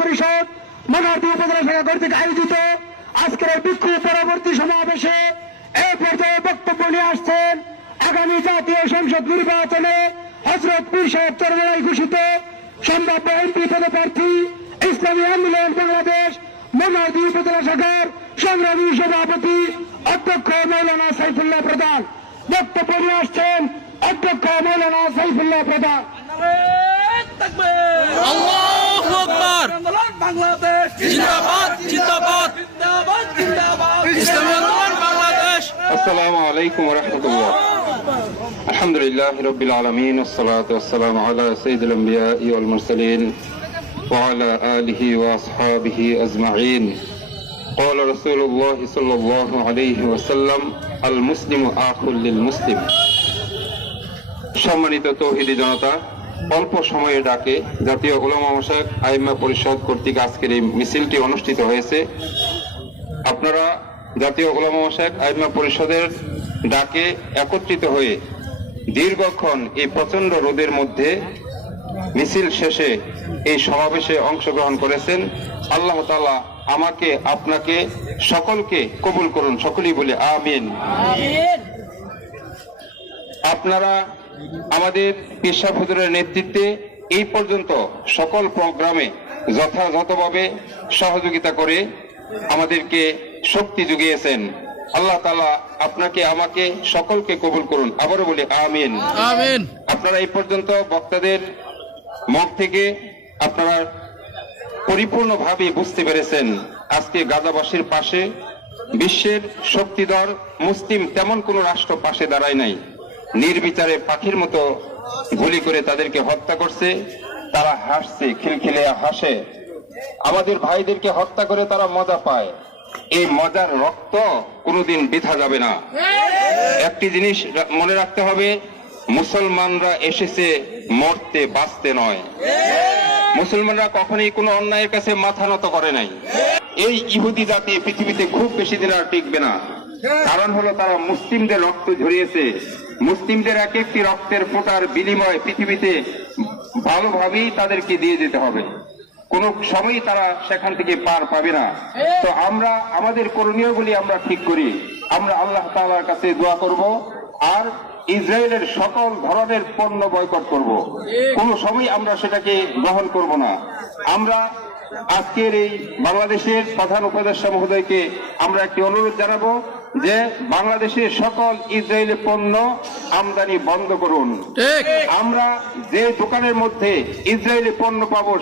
পরিষদ মনোহরদী উপজেলা শাখা কর্তৃক আয়োজিত আজকের বিক্ষোভ পরবর্তী সমাবেশে এই পর্যায়ে বক্তব্য নিয়ে আসছেন আগামী জাতীয় সংসদ নির্বাচনে হযরত পীর সাহেব চরমনাই ঘোষিত সম্ভাব্য এমপি পদপ্রার্থী ইসলামী আন্দোলন বাংলাদেশ মনোহরদী উপজেলা শাখার সংগ্রামী সভাপতি অধ্যক্ষ মৌলানা সাইফুল্লাহ প্রধান। বক্তব্য নিয়ে আসছেন অধ্যক্ষ মৌলানা সাইফুল্লাহ প্রধান। আল্লাহু আকবার। বাংলাদেশ জিন্দাবাদ জিন্দাবাদ জিন্দাবাদ জিন্দাবাদ ইসলামী আন্দোলন বাংলাদেশ। আসসালামু আলাইকুম ওয়া রাহমাতুল্লাহ। আলহামদুলিল্লাহি রাব্বিল আলামিন ওয়াসসালাতু ওয়াসসালামু আলা সাইয়্যিদিল আমবিয়া'i ওয়াল মুরসালিন ওয়া আলা আলিহি ওয়া আসহাবিহি আজমাইন। قال رسول الله صلى الله عليه وسلم المسلم اخو للمسلم। সম্মানিত তৌহিদি জনতা, অল্প সময়ের ডাকে জাতীয় উলামা মাশায়েখ আইম্মা পরিষদ কর্তৃক আজকের এই মিছিলটি অনুষ্ঠিত হয়েছে। আপনারা জাতীয় উলামা মাশায়েখ আইম্মা পরিষদের ডাকে একত্রিত হয়ে দীর্ঘক্ষণ এই প্রচন্ড রোদের মধ্যে মিছিল শেষে এই সমাবেশে অংশগ্রহণ করেছেন। আল্লাহ তাআলা আমাকে আপনাকে সকলকে কবুল করুন, সকলেই বলে আমিন। আপনারা আমাদের পীর সাহেব হুজুরের নেতৃত্বে এই পর্যন্ত সকল প্রোগ্রামে যথাযথভাবে সহযোগিতা করে আমাদেরকে শক্তি জুগিয়েছেন। আল্লাহ তাআলা আপনাকে আমাকে সকলকে কবুল করুন, আবারও বলি আমিন আমিন। আপনারা এই পর্যন্ত বক্তাদের মুখ থেকে আপনারা পরিপূর্ণভাবে বুঝতে পেরেছেন আজকে গাজাবাসীর পাশে বিশ্বের শক্তিধর মুসলিম তেমন কোন রাষ্ট্র পাশে দাঁড়ায় নাই। নির্বিচারে পাখির মতো গুলি করে তাদেরকে হত্যা করছে। তারা হাসছে, খিলখিলে হাসে। আমাদের ভাইদেরকে হত্যা করে তারা মজা পায়। এই মজার রক্ত কোনোদিন বৃথা যাবে না। একটি জিনিস মনে রাখতে হবে, মুসলমানরা এসেছে মরতে, বাঁচতে নয়। মুসলমানরা কখনোই কোনো অন্যায়ের কাছে মাথা নত করে নাই। এই ইহুদি জাতি পৃথিবীতে খুব বেশি দিন আর টিকবে না। কারণ হলো তারা মুসলিমদের রক্ত ঝরিয়েছে। মুসলিমদের এক একটি রক্তের ফোঁটার বিনিময়ে পৃথিবীতে ভালোভাবেই তাদেরকে দিয়ে যেতে হবে। কোন সময়ই তারা সেখান থেকে পার পাবে না। তো আমরা আমাদের করণীয়গুলি আমরা ঠিক করি। আমরা আল্লাহ তাআলার কাছে দোয়া করব আর ইসরায়েলের সকল ধরনের পণ্য বয়কট করব। কোন সময় আমরা সেটাকে গ্রহণ করব না। আমরা আজকের এই বাংলাদেশের প্রধান উপদেষ্টা মহোদয়কে আমরা একটি অনুরোধ জানাবো যে বাংলাদেশের সকল ইসরায়েলি পণ্য আমদানি বন্ধ করুন। ঠিক। আমরা যে দোকানের মধ্যে ইসরায়েলি পণ্য পাবো